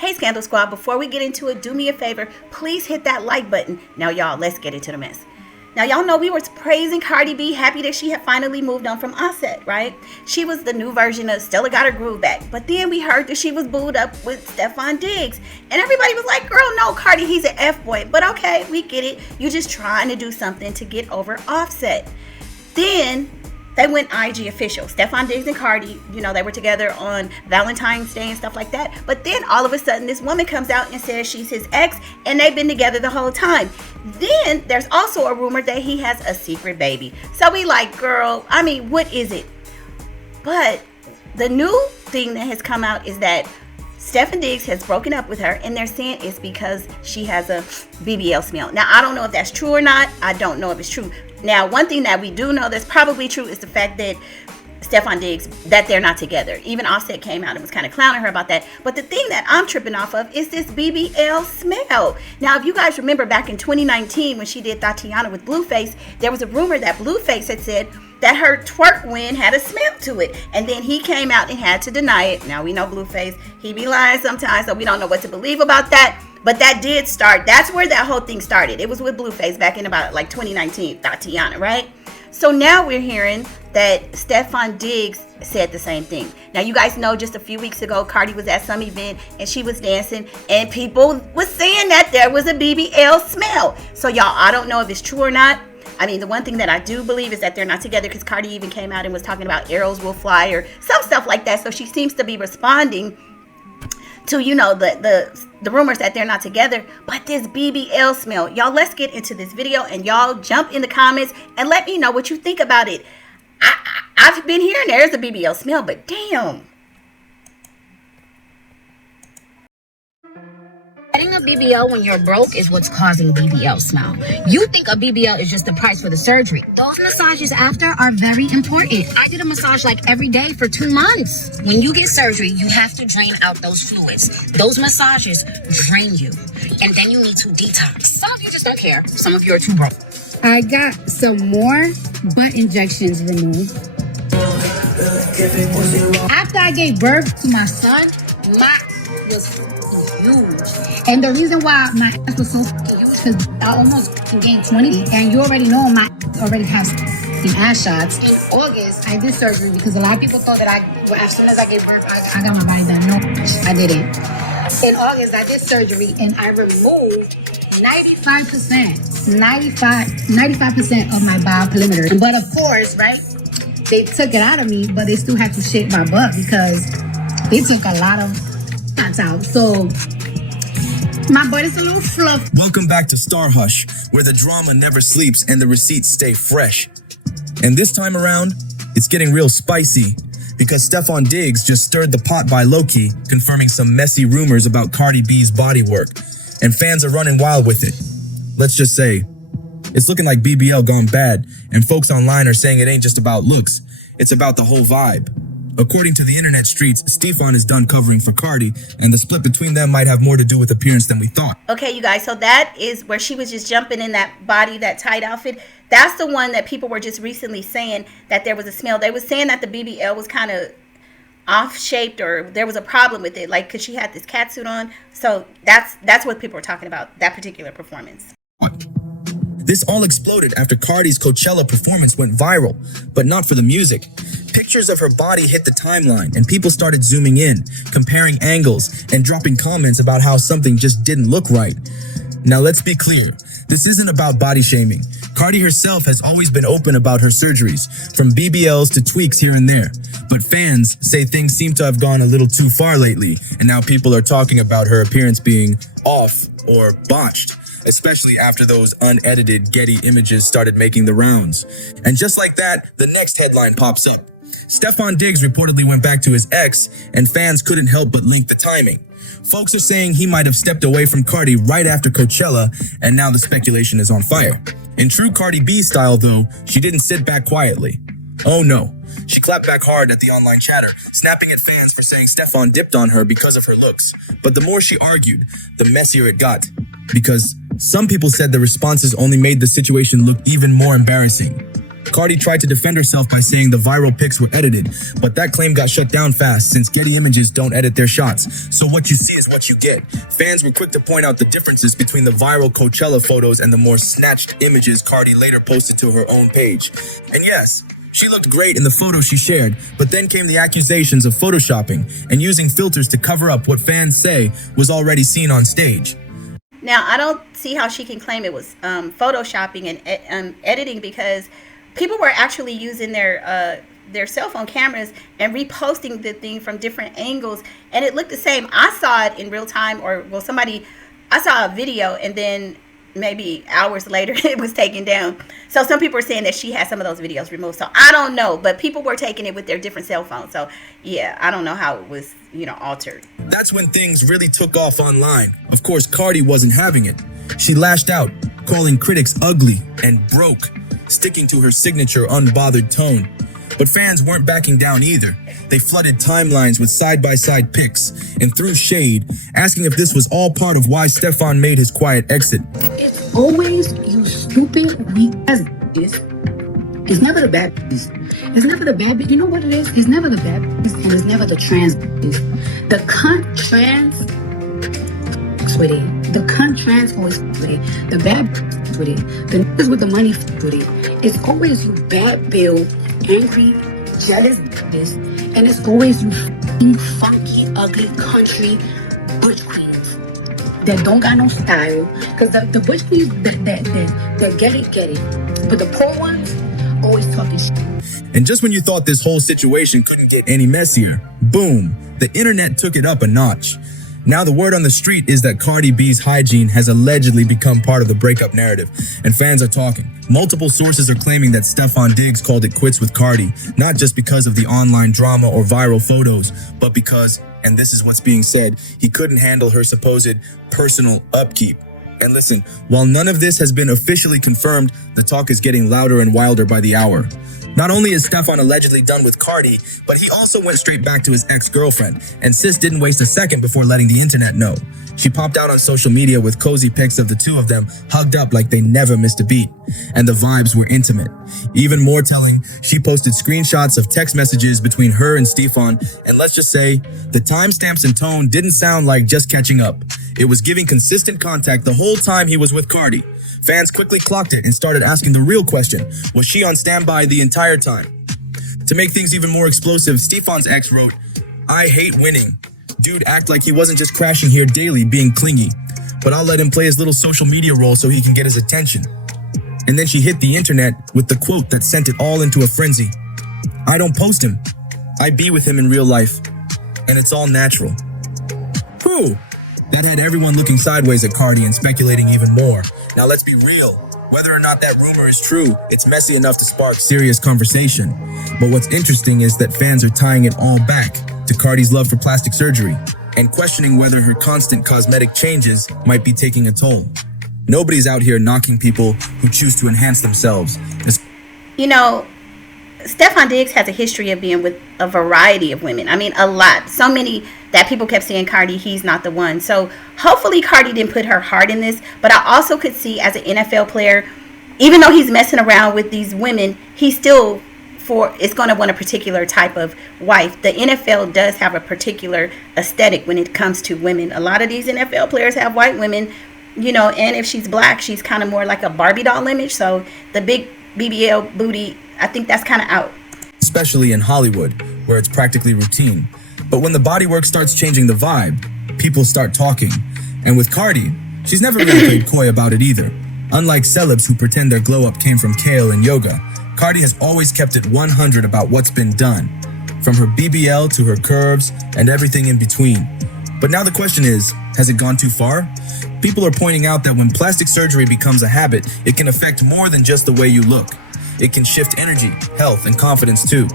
Hey Scandal Squad, before we get into it, do me a favor, please hit that like button. Now y'all, let's get into the mess. Now y'all know we were praising Cardi B, happy that she had finally moved on from Offset, right? She was the new version of Stella Got Her Groove Back. But then we heard that she was booed up with Stefon Diggs. And everybody was like, girl, no, Cardi, he's an F-boy. But okay, we get it. You're just trying to do something to get over Offset. Then they went IG official. Stefon Diggs and Cardi, you know, they were together on Valentine's Day and stuff like that. But then all of a sudden, this woman comes out and says she's his ex, and they've been together the whole time. Then there's also a rumor that he has a secret baby. So we like, girl, I mean, what is it? But the new thing that has come out is that Stefon Diggs has broken up with her, and they're saying it's because she has a BBL smell. Now, I don't know if that's true or not. I don't know if it's true. Now, one thing that we do know that's probably true is the fact that Stefon Diggs, that they're not together. Even Offset came out and was kind of clowning her about that. But the thing that I'm tripping off of is this BBL smell. Now, if you guys remember back in 2019 when she did Tatiana with Blueface, there was a rumor that Blueface had said that her twerk win had a smell to it. And then he came out and had to deny it. Now, we know Blueface, he be lying sometimes, so we don't know what to believe about that. But that did start. That's where that whole thing started. It was with Blueface back in about like 2019, Tatiana, right? So now we're hearing that Stefon Diggs said the same thing. Now, you guys know just a few weeks ago, Cardi was at some event and she was dancing and people was saying that there was a BBL smell. So y'all, I don't know if it's true or not. I mean, the one thing that I do believe is that they're not together, because Cardi even came out and was talking about arrows will fly or some stuff like that. So she seems to be responding to, you know, the rumors that they're not together. But this BBL smell, y'all, let's get into this video and y'all jump in the comments and let me know what you think about it. I've been hearing there's a BBL smell, but damn. Getting a BBL when you're broke is what's causing BBL smell. You think a BBL is just the price for the surgery. Those massages after are very important. I did a massage like every day for 2 months. When you get surgery, you have to drain out those fluids. Those massages drain you. And then you need to detox. Some of you just don't care. Some of you are too broke. I got some more butt injections removed. After I gave birth to my son, my was huge. And the reason why my ass was so huge because I almost gained 20. And you already know my already has the ass shots. In August, I did surgery because a lot of people thought that as soon as I gave birth, I got my body done. No, I didn't. In August, I did surgery and I removed 95% of my bowel perimeter. But of course, right, they took it out of me, but they still had to shake my butt because they took a lot of shots out. So my butt is a little fluff. Welcome back to Star Hush, where the drama never sleeps and the receipts stay fresh. And this time around, it's getting real spicy, because Stefon Diggs just stirred the pot by low-key, confirming some messy rumors about Cardi B's body work. And fans are running wild with it. Let's just say, it's looking like BBL gone bad, and folks online are saying it ain't just about looks, it's about the whole vibe. According to the internet streets, Stefon is done covering for Cardi, and the split between them might have more to do with appearance than we thought. Okay, you guys, so that is where she was just jumping in that body, that tight outfit. That's the one that people were just recently saying that there was a smell. They were saying that the BBL was kind of off-shaped, or there was a problem with it, like because she had this catsuit on. So that's what people were talking about, that particular performance. What? This all exploded after Cardi's Coachella performance went viral, but not for the music. Pictures of her body hit the timeline, and people started zooming in, comparing angles, and dropping comments about how something just didn't look right. Now let's be clear, this isn't about body shaming. Cardi herself has always been open about her surgeries, from BBLs to tweaks here and there. But fans say things seem to have gone a little too far lately, and now people are talking about her appearance being off or botched, especially after those unedited Getty images started making the rounds. And just like that, the next headline pops up. Stefon Diggs reportedly went back to his ex, and fans couldn't help but link the timing. Folks are saying he might have stepped away from Cardi right after Coachella, and now the speculation is on fire. In true Cardi B style, though, she didn't sit back quietly. Oh no, she clapped back hard at the online chatter, snapping at fans for saying Stefon dipped on her because of her looks. But the more she argued, the messier it got, because some people said the responses only made the situation look even more embarrassing. Cardi tried to defend herself by saying the viral pics were edited, but that claim got shut down fast since Getty Images don't edit their shots. So what you see is what you get. Fans were quick to point out the differences between the viral Coachella photos and the more snatched images Cardi later posted to her own page. And yes, she looked great in the photo she shared, but then came the accusations of photoshopping and using filters to cover up what fans say was already seen on stage. Now, I don't see how she can claim it was photoshopping and editing, because people were actually using their cell phone cameras and reposting the thing from different angles, and it looked the same. I saw it in real time, I saw a video, and then maybe hours later it was taken down. So some people are saying that she had some of those videos removed. So I don't know, but people were taking it with their different cell phones. So yeah, I don't know how it was, altered. That's when things really took off online. Of course, Cardi wasn't having it. She lashed out, calling critics ugly and broke, sticking to her signature unbothered tone. But fans weren't backing down either. They flooded timelines with side-by-side pics and threw shade, asking if this was all part of why Stefon made his quiet exit. It's always you stupid, weak as this. It's never the bad piece. It's never the bad bitch. You know what it is? It's never the bad piece, and it's never the trans piece. The cunt trans with it. The cunt trans always with it. The bad with it. The niggas with the money with it. It's always you bad bill, angry, jealous bitches, and it's always you funky, ugly country butch queens that don't got no style. Because the butch queens that get it. But the poor ones always talking shit. And just when you thought this whole situation couldn't get any messier, boom, the internet took it up a notch. Now the word on the street is that Cardi B's hygiene has allegedly become part of the breakup narrative, and fans are talking. Multiple sources are claiming that Stefon Diggs called it quits with Cardi, not just because of the online drama or viral photos, but because, and this is what's being said, he couldn't handle her supposed personal upkeep. And listen, while none of this has been officially confirmed, the talk is getting louder and wilder by the hour. Not only is Stefon allegedly done with Cardi, but he also went straight back to his ex-girlfriend, and sis didn't waste a second before letting the internet know. She popped out on social media with cozy pics of the two of them hugged up like they never missed a beat, and the vibes were intimate. Even more telling, she posted screenshots of text messages between her and Stefon, and let's just say, the timestamps and tone didn't sound like just catching up. It was giving consistent contact the whole time he was with Cardi. Fans quickly clocked it and started asking the real question, was she on standby the entire time? To make things even more explosive, Stefon's ex wrote, "I hate winning. Dude act like he wasn't just crashing here daily being clingy, but I'll let him play his little social media role so he can get his attention." And then she hit the internet with the quote that sent it all into a frenzy. "I don't post him. I be with him in real life. And it's all natural." Whew. That had everyone looking sideways at Cardi and speculating even more. Now let's be real. Whether or not that rumor is true, it's messy enough to spark serious conversation. But what's interesting is that fans are tying it all back to Cardi's love for plastic surgery and questioning whether her constant cosmetic changes might be taking a toll. Nobody's out here knocking people who choose to enhance themselves. Stefon Diggs has a history of being with a variety of women. I mean, a lot. So many that people kept saying, Cardi, he's not the one. So hopefully Cardi didn't put her heart in this. But I also could see as an NFL player, even though he's messing around with these women, he still is going to want a particular type of wife. The NFL does have a particular aesthetic when it comes to women. A lot of these NFL players have white women, and if she's black, she's kind of more like a Barbie doll image. So the big BBL booty, I think that's kind of out. Especially in Hollywood, where it's practically routine. But when the bodywork starts changing the vibe, people start talking. And with Cardi, she's never really played coy about it either. Unlike celebs who pretend their glow up came from kale and yoga, Cardi has always kept it 100 about what's been done. From her BBL to her curves and everything in between. But now the question is, has it gone too far? People are pointing out that when plastic surgery becomes a habit, it can affect more than just the way you look. It can shift energy, health, and confidence too.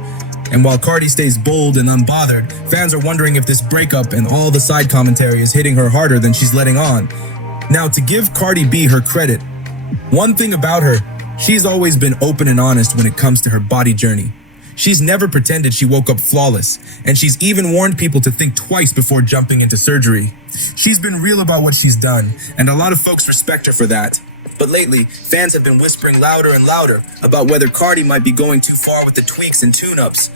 And while Cardi stays bold and unbothered, fans are wondering if this breakup and all the side commentary is hitting her harder than she's letting on. Now, to give Cardi B her credit, one thing about her, she's always been open and honest when it comes to her body journey. She's never pretended she woke up flawless, and she's even warned people to think twice before jumping into surgery. She's been real about what she's done, and a lot of folks respect her for that. But lately, fans have been whispering louder and louder about whether Cardi might be going too far with the tweaks and tune-ups.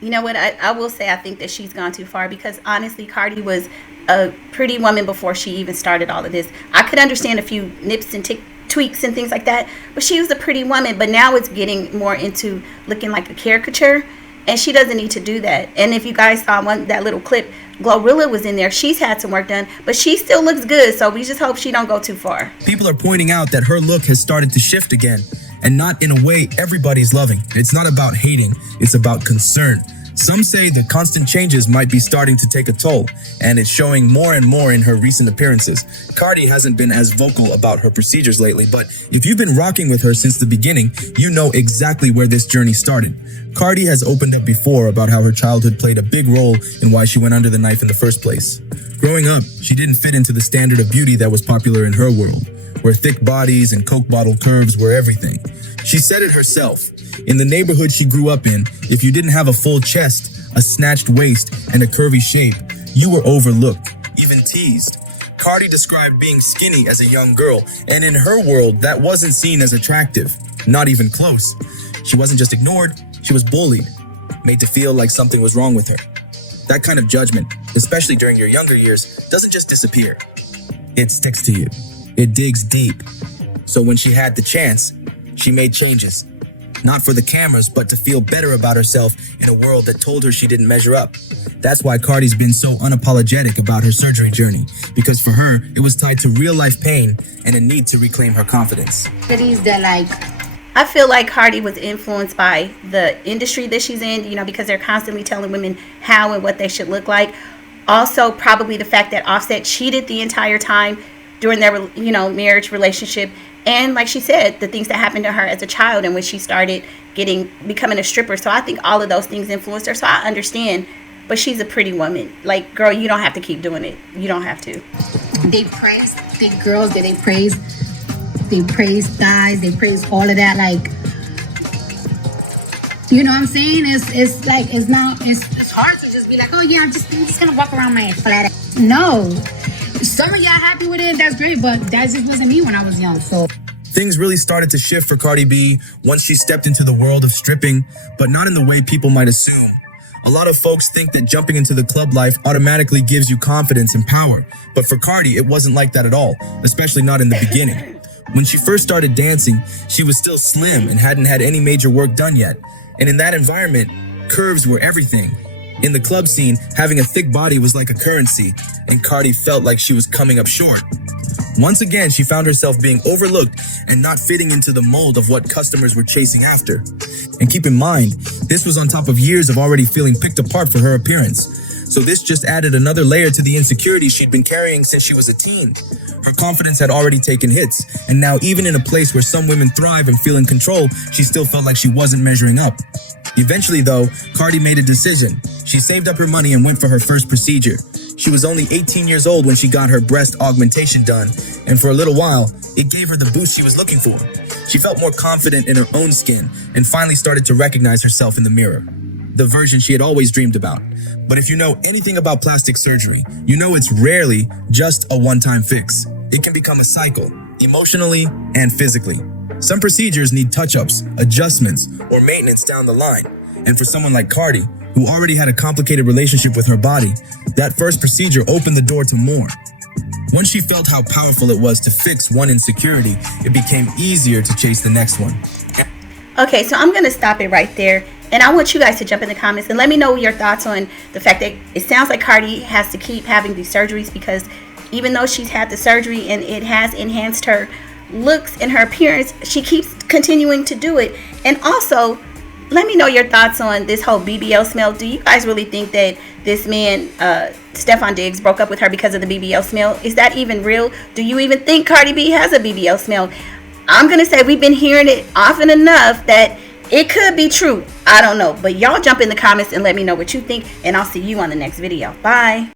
You know what? I will say I think that she's gone too far, because honestly, Cardi was a pretty woman before she even started all of this. I could understand a few nips and tweaks and things like that, but she was a pretty woman. But now it's getting more into looking like a caricature, and she doesn't need to do that. And if you guys saw that little clip, Glorilla was in there. She's had some work done, but she still looks good, so we just hope she don't go too far. People are pointing out that her look has started to shift again, and not in a way everybody's loving. It's not about hating, it's about concern. Some say the constant changes might be starting to take a toll, and it's showing more and more in her recent appearances. Cardi hasn't been as vocal about her procedures lately, but if you've been rocking with her since the beginning, you know exactly where this journey started. Cardi has opened up before about how her childhood played a big role in why she went under the knife in the first place. Growing up, she didn't fit into the standard of beauty that was popular in her world, where thick bodies and Coke bottle curves were everything. She said it herself. In the neighborhood she grew up in, if you didn't have a full chest, a snatched waist, and a curvy shape, you were overlooked, even teased. Cardi described being skinny as a young girl, and in her world, that wasn't seen as attractive, not even close. She wasn't just ignored, she was bullied, made to feel like something was wrong with her. That kind of judgment, especially during your younger years, doesn't just disappear. It sticks to you. It digs deep. So when she had the chance, she made changes. Not for the cameras, but to feel better about herself in a world that told her she didn't measure up. That's why Cardi's been so unapologetic about her surgery journey, because for her, it was tied to real-life pain and a need to reclaim her confidence. I feel like Cardi was influenced by the industry that she's in, because they're constantly telling women how and what they should look like. Also, probably the fact that Offset cheated the entire time during their, marriage relationship. And like she said, the things that happened to her as a child and when she started becoming a stripper. So I think all of those things influenced her. So I understand, but she's a pretty woman. Like, girl, you don't have to keep doing it. You don't have to. They praise thick girls, they praise thighs, they praise all of that. Like, you know what I'm saying? It's hard to just be like, oh yeah, I'm just gonna walk around my flat ass. No. Some of y'all happy with it, that's great, but that just wasn't me when I was young, so. Things really started to shift for Cardi B once she stepped into the world of stripping, but not in the way people might assume. A lot of folks think that jumping into the club life automatically gives you confidence and power, but for Cardi, it wasn't like that at all, especially not in the beginning. When she first started dancing, she was still slim and hadn't had any major work done yet, and in that environment, curves were everything. In the club scene, having a thick body was like a currency, and Cardi felt like she was coming up short. Once again, she found herself being overlooked and not fitting into the mold of what customers were chasing after. And keep in mind, this was on top of years of already feeling picked apart for her appearance. So this just added another layer to the insecurity she'd been carrying since she was a teen. Her confidence had already taken hits, and now even in a place where some women thrive and feel in control, she still felt like she wasn't measuring up. Eventually though, Cardi made a decision. She saved up her money and went for her first procedure. She was only 18 years old when she got her breast augmentation done, and for a little while, it gave her the boost she was looking for. She felt more confident in her own skin and finally started to recognize herself in the mirror, the version she had always dreamed about. But if you know anything about plastic surgery, you know it's rarely just a one-time fix. It can become a cycle, emotionally and physically. Some procedures need touch-ups, adjustments, or maintenance down the line. And for someone like Cardi, who already had a complicated relationship with her body, that first procedure opened the door to more. Once she felt how powerful it was to fix one insecurity, it became easier to chase the next one. Okay, so I'm going to stop it right there. And I want you guys to jump in the comments and let me know your thoughts on the fact that it sounds like Cardi has to keep having these surgeries, because even though she's had the surgery and it has enhanced her looks and her appearance, she keeps continuing to do it. And also, let me know your thoughts on this whole BBL smell. Do you guys really think that this man, Stefon Diggs, broke up with her because of the BBL smell? Is that even real? Do you even think Cardi B has a BBL smell? I'm going to say we've been hearing it often enough that it could be true. I don't know. But y'all jump in the comments and let me know what you think. And I'll see you on the next video. Bye.